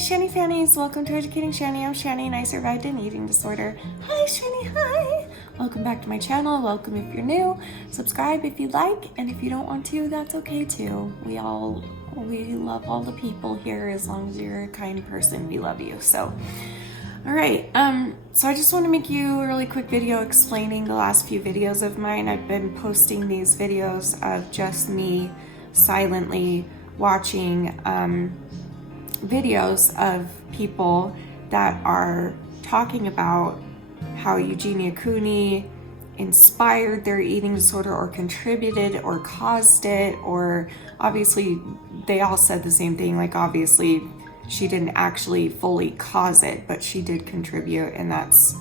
Shani Fannies, welcome to Educating Shani. I'm Shani and I survived an eating disorder. Hi Shani, hi! Welcome back to my channel, welcome if you're new. Subscribe if you like, and if you don't want to, that's okay too. We love all the people here. As long as you're a kind person, we love you. So, alright, so I just want to make you a really quick video explaining the last few videos of mine. I've been posting these videos of just me silently watching videos of people that are talking about how Eugenia Cooney inspired their eating disorder or contributed or caused it, or obviously they all said the same thing, like obviously she didn't actually fully cause it, but she did contribute, and that's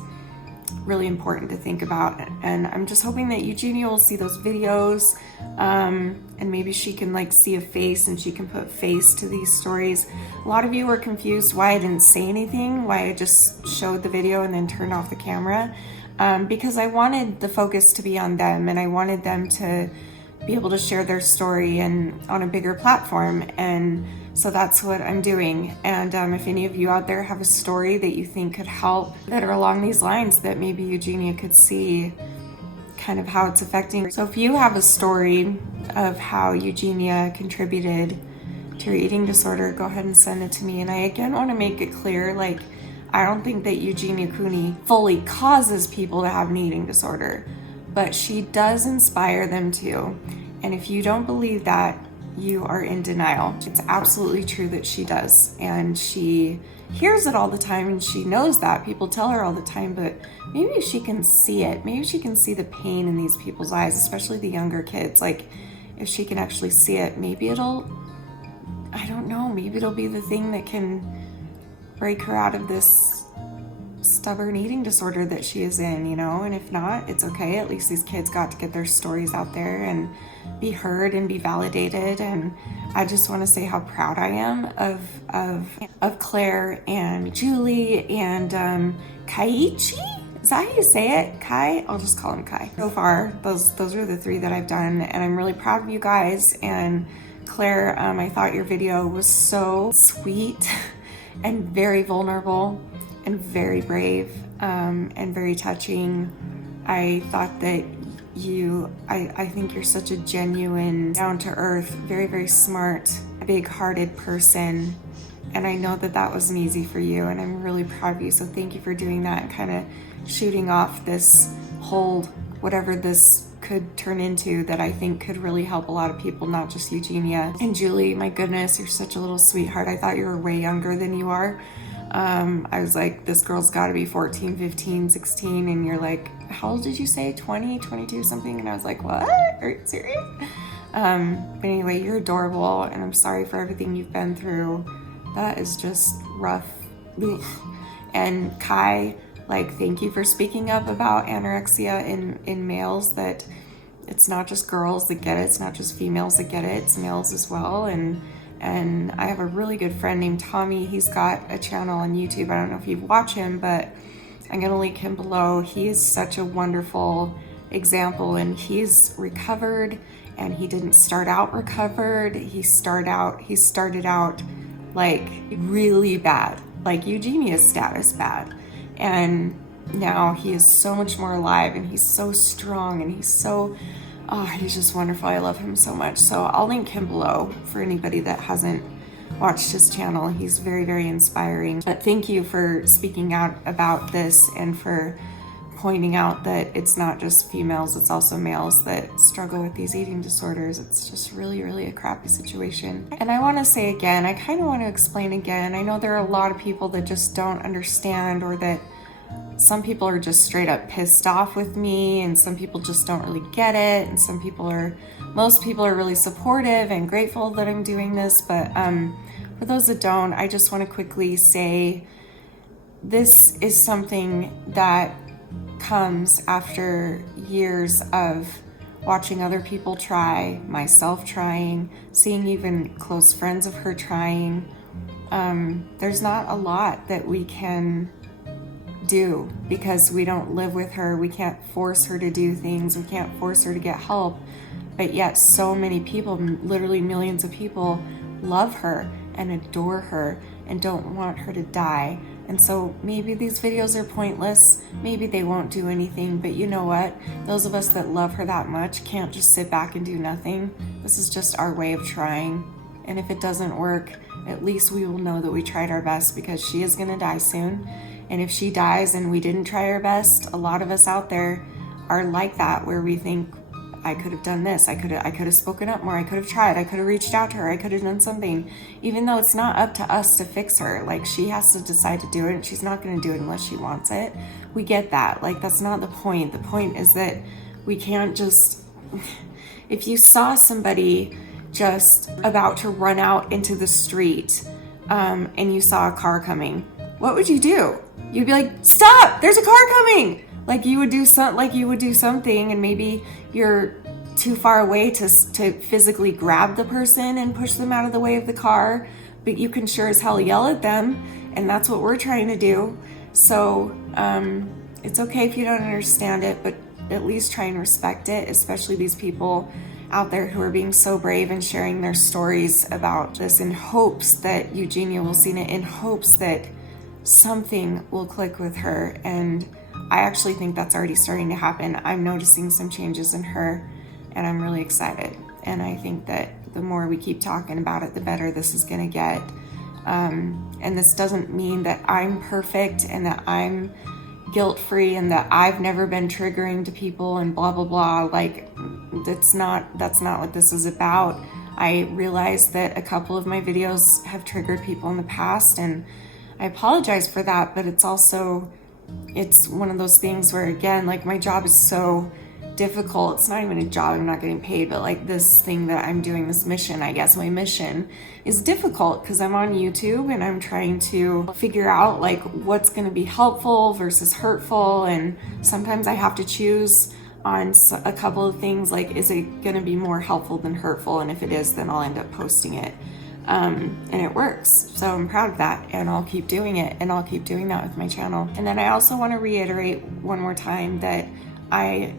really important to think about. And I'm just hoping that Eugenia will see those videos, and maybe she can like see a face and she can put face to these stories. A lot of you were confused why I didn't say anything, why I just showed the video and then turned off the camera, because I wanted the focus to be on them, and I wanted them to be able to share their story and on a bigger platform. And so that's what I'm doing. And if any of you out there have a story that you think could help, that are along these lines, that maybe Eugenia could see kind of how it's affecting. So if you have a story of how Eugenia contributed to your eating disorder, go ahead and send it to me. And I again want to make it clear, like, I don't think that Eugenia Cooney fully causes people to have an eating disorder, but she does inspire them to. And if you don't believe that, you are in denial. It's absolutely true that she does, and she hears it all the time, and she knows that people tell her all the time, but maybe she can see it. Maybe she can see the pain in these people's eyes, especially the younger kids. Like, if she can actually see it, maybe it'll, I don't know, maybe it'll be the thing that can break her out of this stubborn eating disorder that she is in, you know. And if not, it's okay. At least these kids got to get their stories out there and be heard and be validated. And I just want to say how proud I am of Claire and Julie and Kaiichi. Is that how you say it? Kai? I'll just call him Kai. So far, those are the three that I've done, and I'm really proud of you guys. And Claire, I thought your video was so sweet and very vulnerable and very brave, and very touching. I thought that I think you're such a genuine, down-to-earth, very, very smart, big-hearted person. And I know that that wasn't easy for you, and I'm really proud of you. So thank you for doing that and kind of shooting off this whole, whatever this could turn into, that I think could really help a lot of people, not just Eugenia. And Julie, my goodness, you're such a little sweetheart. I thought you were way younger than you are. I was like, this girl's got to be 14, 15, 16, and you're like, how old did you say? 20, 22, something? And I was like, what? Are you serious? But anyway, you're adorable, and I'm sorry for everything you've been through. That is just rough. Ugh. And Kai, like, thank you for speaking up about anorexia in males, that it's not just girls that get it, it's not just females that get it, it's males as well. And I have a really good friend named Tommy. He's got a channel on YouTube. I don't know if you watch him, but I'm gonna link him below. He is such a wonderful example, and he's recovered, and he didn't start out recovered. He started out like really bad, like Eugenia's status bad. And now he is so much more alive, and he's so strong, and he's just wonderful. I love him so much. So I'll link him below for anybody that hasn't watched his channel. He's very, very inspiring. But thank you for speaking out about this, and for pointing out that it's not just females, it's also males that struggle with these eating disorders. It's just really, really a crappy situation. And I want to say again, I kind of want to explain again. I know there are a lot of people that just don't understand, or that some people are just straight up pissed off with me, and some people just don't really get it, and most people are really supportive and grateful that I'm doing this. But for those that don't, I just want to quickly say this is something that comes after years of watching other people try, myself trying, seeing even close friends of her trying. There's not a lot that we can do because we don't live with her. We can't force her to do things. We can't force her to get help. But yet so many people, literally millions of people, love her and adore her and don't want her to die. And so maybe these videos are pointless, maybe they won't do anything, but you know what? Those of us that love her that much can't just sit back and do nothing. This is just our way of trying. And if it doesn't work, at least we will know that we tried our best, because she is gonna die soon. And if she dies and we didn't try our best, a lot of us out there are like that, where we think, I could have done this, I could have spoken up more, I could have tried, I could have reached out to her, I could have done something, even though it's not up to us to fix her. Like, she has to decide to do it, and she's not going to do it unless she wants it. We get that. Like, that's not the point. The point is that we can't just, if you saw somebody just about to run out into the street, and you saw a car coming, what would you do? You'd be like, stop, there's a car coming. Like, you would do something, and maybe you're too far away to physically grab the person and push them out of the way of the car, but you can sure as hell yell at them, and that's what we're trying to do. So it's okay if you don't understand it, but at least try and respect it, especially these people out there who are being so brave and sharing their stories about this in hopes that Eugenia will see it, in hopes that something will click with her. And I actually think that's already starting to happen. I'm noticing some changes in her, and I'm really excited. And I think that the more we keep talking about it, the better this is gonna get. And this doesn't mean that I'm perfect and that I'm guilt-free and that I've never been triggering to people and blah, blah, blah. Like, that's not what this is about. I realize that a couple of my videos have triggered people in the past, and I apologize for that, but it's one of those things where, again, like, my job is so difficult. It's not even a job, I'm not getting paid, but like this thing that I'm doing, this mission, I guess my mission is difficult because I'm on YouTube and I'm trying to figure out like what's going to be helpful versus hurtful, and sometimes I have to choose on a couple of things, like, is it going to be more helpful than hurtful, and if it is, then I'll end up posting it. And it works. So I'm proud of that, and I'll keep doing it, and I'll keep doing that with my channel. And then I also want to reiterate one more time that I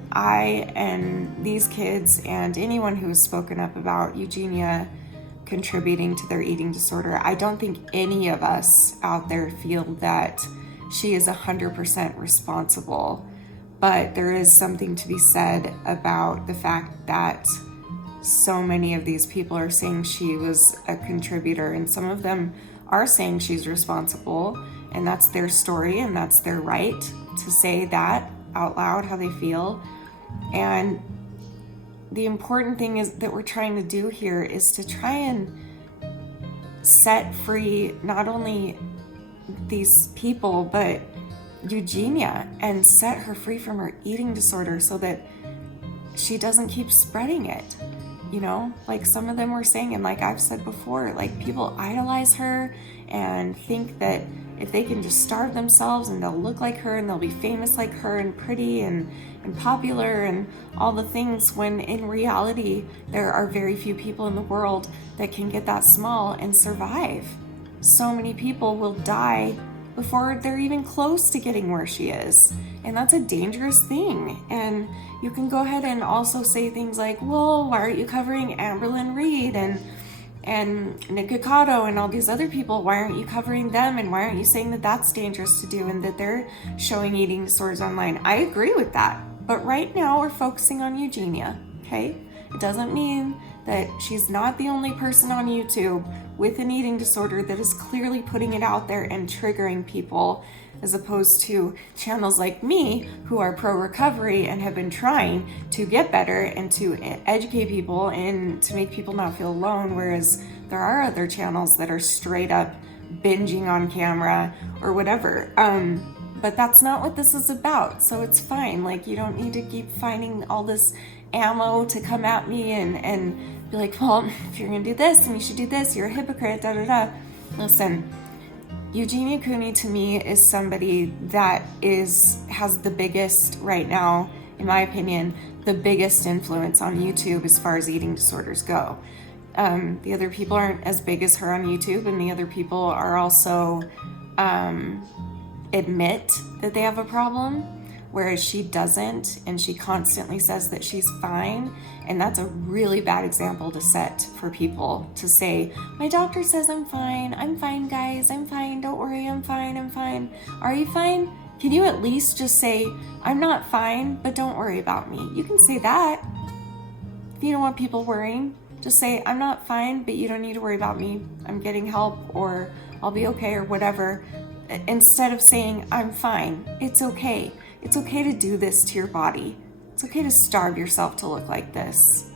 and these kids and anyone who has spoken up about Eugenia contributing to their eating disorder, I don't think any of us out there feel that she is 100% responsible. But there is something to be said about the fact that so many of these people are saying she was a contributor, and some of them are saying she's responsible, and that's their story and that's their right to say that out loud, how they feel. And the important thing is that we're trying to do here is to try and set free not only these people but Eugenia, and set her free from her eating disorder so that she doesn't keep spreading it. You know, like some of them were saying, and like I've said before, like people idolize her and think that if they can just starve themselves and they'll look like her and they'll be famous like her and pretty and popular and all the things, when in reality there are very few people in the world that can get that small and survive. So many people will die before they're even close to getting where she is, and that's a dangerous thing. And you can go ahead and also say things like, well, why aren't you covering Amberlynn Reed and Nick Cicotto and all these other people? Why aren't you covering them, and why aren't you saying that that's dangerous to do and that they're showing eating disorders online? I agree with that, but right now we're focusing on Eugenia, okay? It doesn't mean that she's not the only person on YouTube with an eating disorder that is clearly putting it out there and triggering people, as opposed to channels like me who are pro-recovery and have been trying to get better and to educate people and to make people not feel alone, whereas there are other channels that are straight up binging on camera or whatever. But that's not what this is about, so it's fine. Like, you don't need to keep finding all this ammo to come at me and be like, well, if you're gonna do this and you should do this, you're a hypocrite, da da da. Listen, Eugenia Cooney to me is somebody that has the biggest, right now, in my opinion, the biggest influence on YouTube as far as eating disorders go. The other people aren't as big as her on YouTube, and the other people are also admit that they have a problem. whereas she doesn't, and she constantly says that she's fine. And that's a really bad example to set for people, to say, my doctor says I'm fine guys, I'm fine, don't worry, I'm fine. Are you fine? Can you at least just say, I'm not fine, but don't worry about me? You can say that. If you don't want people worrying, just say, I'm not fine, but you don't need to worry about me. I'm getting help, or I'll be okay, or whatever. Instead of saying, I'm fine, it's okay. It's okay to do this to your body. It's okay to starve yourself to look like this.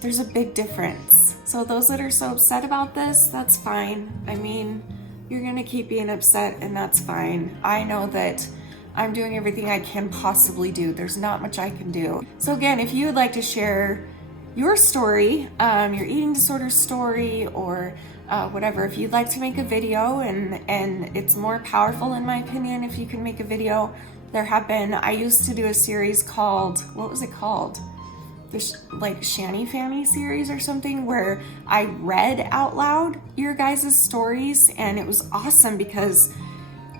There's a big difference. So those that are so upset about this, that's fine. I mean, you're gonna keep being upset, and that's fine. I know that I'm doing everything I can possibly do. There's not much I can do. So again, if you would like to share your story, your eating disorder story, or whatever, if you'd like to make a video, and it's more powerful in my opinion if you can make a video. I used to do a series called, what was it called? Like Shanny Fanny series or something, where I read out loud your guys' stories, and it was awesome because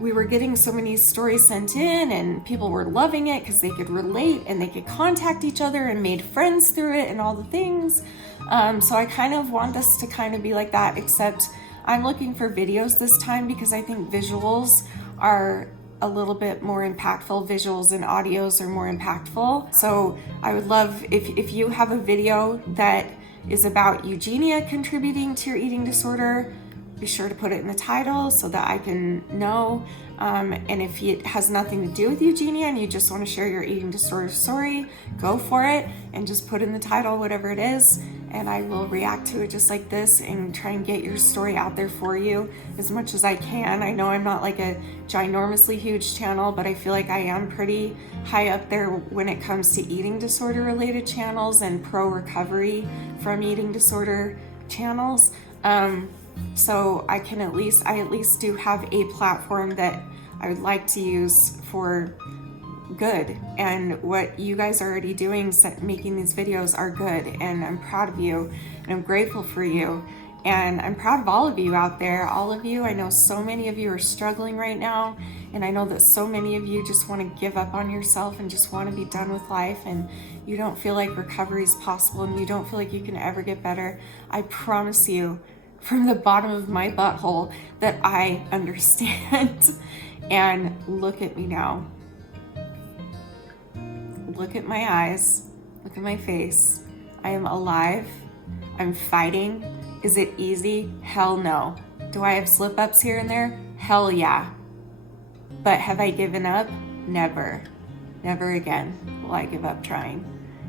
we were getting so many stories sent in, and people were loving it because they could relate and they could contact each other and made friends through it and all the things. So I kind of want this to kind of be like that, except I'm looking for videos this time because I think visuals are a little bit more impactful. Visuals and audios are more impactful. So I would love if you have a video that is about Eugenia contributing to your eating disorder, be sure to put it in the title so that I can know. And if it has nothing to do with Eugenia and you just want to share your eating disorder story, go for it and just put in the title whatever it is, and I will react to it just like this and try and get your story out there for you as much as I can. I know I'm not like a ginormously huge channel, but I feel like I am pretty high up there when it comes to eating disorder related channels and pro recovery from eating disorder channels. So I at least do have a platform that I would like to use for good, and what you guys are already doing, making these videos, are good, and I'm proud of you, and I'm grateful for you, and I'm proud of all of you out there. All of you, I know so many of you are struggling right now, and I know that so many of you just want to give up on yourself and just want to be done with life, and you don't feel like recovery is possible, and you don't feel like you can ever get better. I promise you from the bottom of my butthole that I understand. And look at me now. Look at my eyes. Look at my face. I am alive. I'm fighting. Is it easy? Hell no. Do I have slip-ups here and there? Hell yeah. But have I given up? Never. Never again will I give up trying.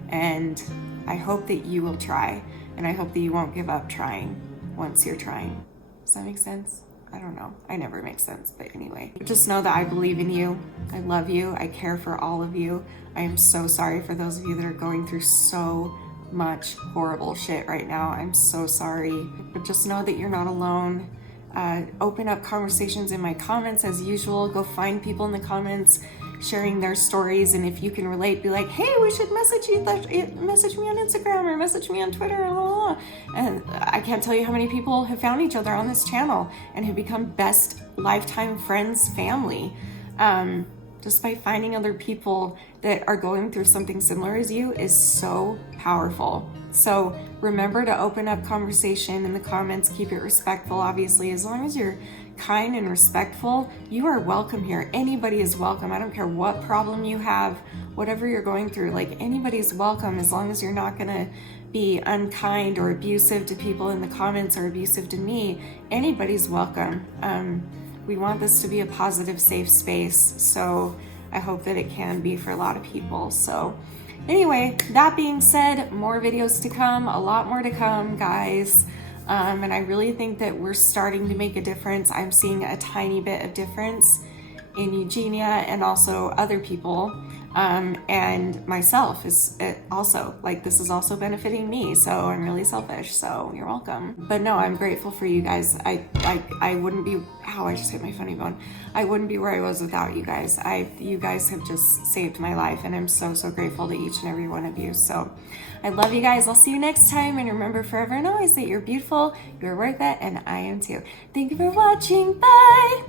And I hope that you will try. And I hope that you won't give up trying once you're trying. Does that make sense? I don't know. I never make sense, but anyway. Just know that I believe in you. I love you. I care for all of you. I am so sorry for those of you that are going through so much horrible shit right now. I'm so sorry. But just know that you're not alone. Open up conversations in my comments as usual. Go find people in the comments sharing their stories, and if you can relate, be like, hey, we should message me on Instagram or message me on Twitter, blah, blah, blah. And I can't tell you how many people have found each other on this channel and have become best lifetime friends, family, just by finding other people that are going through something similar as you is so powerful. So remember to open up conversation in the comments. Keep it respectful, obviously. As long as you're kind and respectful, you are welcome here. Anybody is welcome. I don't care what problem you have, whatever you're going through, like, anybody's welcome, as long as you're not gonna be unkind or abusive to people in the comments or abusive to me. Anybody's welcome. We want this to be a positive, safe space, so I hope that it can be for a lot of people. So anyway, that being said, more videos to come, a lot more to come, guys. And I really think that we're starting to make a difference. I'm seeing a tiny bit of difference in Eugenia and also other people. And myself is also, like, this is also benefiting me. So I'm really selfish. So you're welcome. But no, I'm grateful for you guys. I wouldn't be, ow, I just hit my funny bone. I wouldn't be where I was without you guys. You guys have just saved my life, and I'm so, so grateful to each and every one of you. So I love you guys. I'll see you next time. And remember forever and always that you're beautiful, you're worth it, and I am too. Thank you for watching. Bye.